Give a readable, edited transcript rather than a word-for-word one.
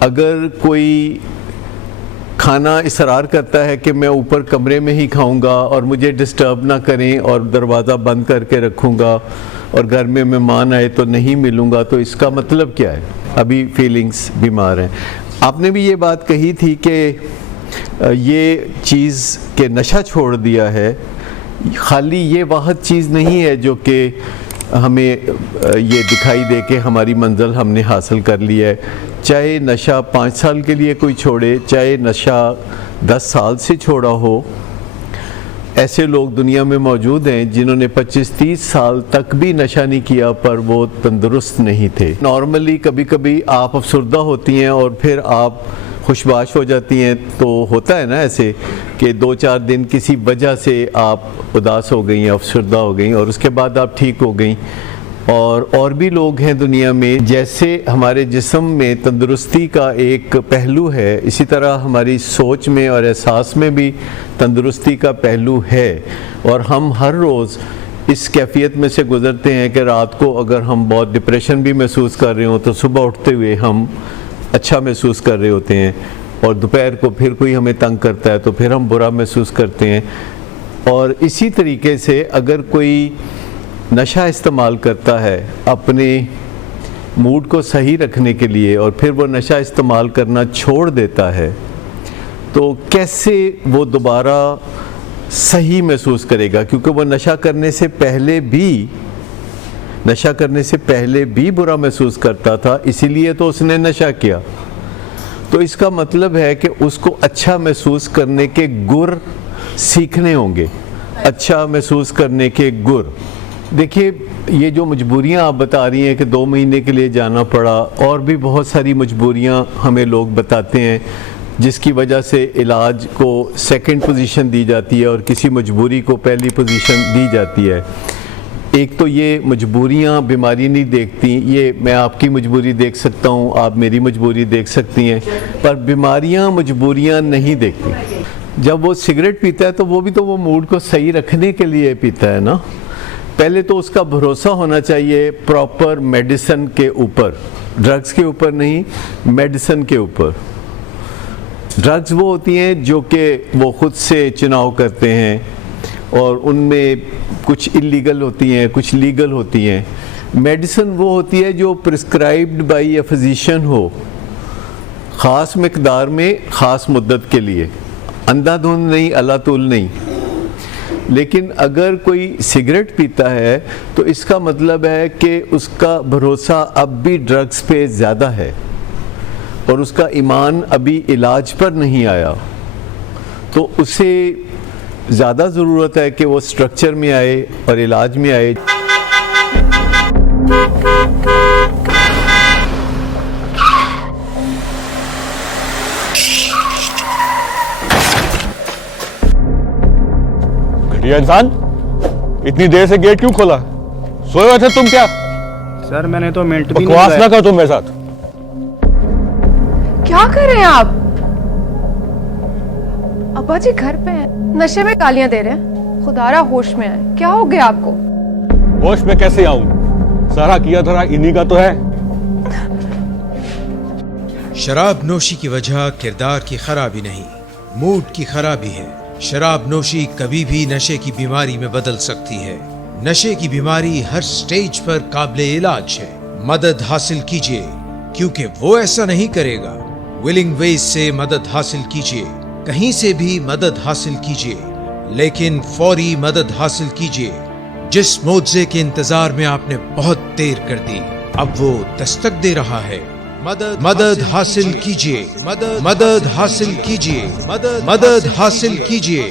اگر کوئی کھانا اصرار کرتا ہے کہ میں اوپر کمرے میں ہی کھاؤں گا اور مجھے ڈسٹرب نہ کریں اور دروازہ بند کر کے رکھوں گا اور گھر میں مہمان آئے تو نہیں ملوں گا، تو اس کا مطلب کیا ہے؟ ابھی فیلنگز بیمار ہیں۔ آپ نے بھی یہ بات کہی تھی کہ یہ چیز کہ نشہ چھوڑ دیا ہے، خالی یہ واحد چیز نہیں ہے جو کہ ہمیں یہ دکھائی دے کہ ہماری منزل ہم نے حاصل کر لی ہے۔ چاہے نشہ 5 سال کے لیے کوئی چھوڑے، چاہے نشہ 10 سال سے چھوڑا ہو، ایسے لوگ دنیا میں موجود ہیں جنہوں نے 25-30 سال تک بھی نشہ نہیں کیا پر وہ تندرست نہیں تھے۔ نارملی کبھی کبھی آپ افسردہ ہوتی ہیں اور پھر آپ خوشباش ہو جاتی ہیں، تو ہوتا ہے نا ایسے کہ 2-4 دن کسی وجہ سے آپ اداس ہو گئیں، افسردہ ہو گئیں اور اس کے بعد آپ ٹھیک ہو گئیں۔ اور بھی لوگ ہیں دنیا میں، جیسے ہمارے جسم میں تندرستی کا ایک پہلو ہے، اسی طرح ہماری سوچ میں اور احساس میں بھی تندرستی کا پہلو ہے، اور ہم ہر روز اس کیفیت میں سے گزرتے ہیں کہ رات کو اگر ہم بہت ڈپریشن بھی محسوس کر رہے ہوں تو صبح اٹھتے ہوئے ہم اچھا محسوس کر رہے ہوتے ہیں، اور دوپہر کو پھر کوئی ہمیں تنگ کرتا ہے تو پھر ہم برا محسوس کرتے ہیں۔ اور اسی طریقے سے اگر کوئی نشہ استعمال کرتا ہے اپنے موڈ کو صحیح رکھنے کے لیے اور پھر وہ نشہ استعمال کرنا چھوڑ دیتا ہے، تو کیسے وہ دوبارہ صحیح محسوس کرے گا؟ کیونکہ وہ نشہ کرنے سے پہلے بھی برا محسوس کرتا تھا، اسی لیے تو اس نے نشہ کیا۔ تو اس کا مطلب ہے کہ اس کو اچھا محسوس کرنے کے گر سیکھنے ہوں گے، اچھا محسوس کرنے کے گر۔ دیکھیے، یہ جو مجبوریاں آپ بتا رہی ہیں کہ 2 مہینے کے لیے جانا پڑا، اور بھی بہت ساری مجبوریاں ہمیں لوگ بتاتے ہیں جس کی وجہ سے علاج کو سیکنڈ پوزیشن دی جاتی ہے اور کسی مجبوری کو پہلی پوزیشن دی جاتی ہے۔ ایک تو یہ مجبوریاں بیماری نہیں دیکھتی، یہ میں آپ کی مجبوری دیکھ سکتا ہوں، آپ میری مجبوری دیکھ سکتی ہیں، پر بیماریاں مجبوریاں نہیں دیکھتی۔ جب وہ سگریٹ پیتا ہے تو وہ موڈ کو صحیح رکھنے کے لیے پیتا ہے نا۔ پہلے تو اس کا بھروسہ ہونا چاہیے پراپر میڈیسن کے اوپر، ڈرگز کے اوپر نہیں، میڈیسن کے اوپر۔ ڈرگز وہ ہوتی ہیں جو کہ وہ خود سے چناؤ کرتے ہیں اور ان میں کچھ اللیگل ہوتی ہیں، کچھ لیگل ہوتی ہیں۔ میڈیسن وہ ہوتی ہے جو پرسکرائبڈ بائی اے فزیشین ہو، خاص مقدار میں، خاص مدت کے لیے، اندھا دھند نہیں، اللہ طول نہیں۔ لیکن اگر کوئی سگریٹ پیتا ہے تو اس کا مطلب ہے کہ اس کا بھروسہ اب بھی ڈرگز پہ زیادہ ہے اور اس کا ایمان ابھی علاج پر نہیں آیا، تو اسے زیادہ ضرورت ہے کہ وہ سٹرکچر میں آئے اور علاج میں آئے۔ یہ انسان اتنی دیر سے گیٹ کیوں کھولا؟ سوئے ہوئے تھے تم کیا؟ سر میں نے تو منٹ بھی بکواس نہ کر تم میرے ساتھ۔ کیا کر رہے ہیں آپ؟ ابا جی گھر پہ ہیں، نشے میں گالیاں دے رہے ہیں، خدارا ہوش میں آئے، کیا ہو گیا آپ کو؟ ہوش میں کیسے آؤں؟ سارا کیا دھرا انہی کا تو ہے۔ شراب نوشی کی وجہ کردار کی خرابی نہیں، موڈ کی خرابی ہے۔ شراب نوشی کبھی بھی نشے کی بیماری میں بدل سکتی ہے۔ نشے کی بیماری ہر سٹیج پر قابل علاج ہے۔ مدد حاصل کیجیے، کیونکہ وہ ایسا نہیں کرے گا۔ ولنگ ویز سے مدد حاصل کیجیے، کہیں سے بھی مدد حاصل کیجیے، لیکن فوری مدد حاصل کیجیے۔ جس معجزے کے انتظار میں آپ نے بہت دیر کر دی، اب وہ دستک دے رہا ہے۔ مدد حاصل کیجیے، مدد حاصل کیجیے، مدد حاصل کیجیے۔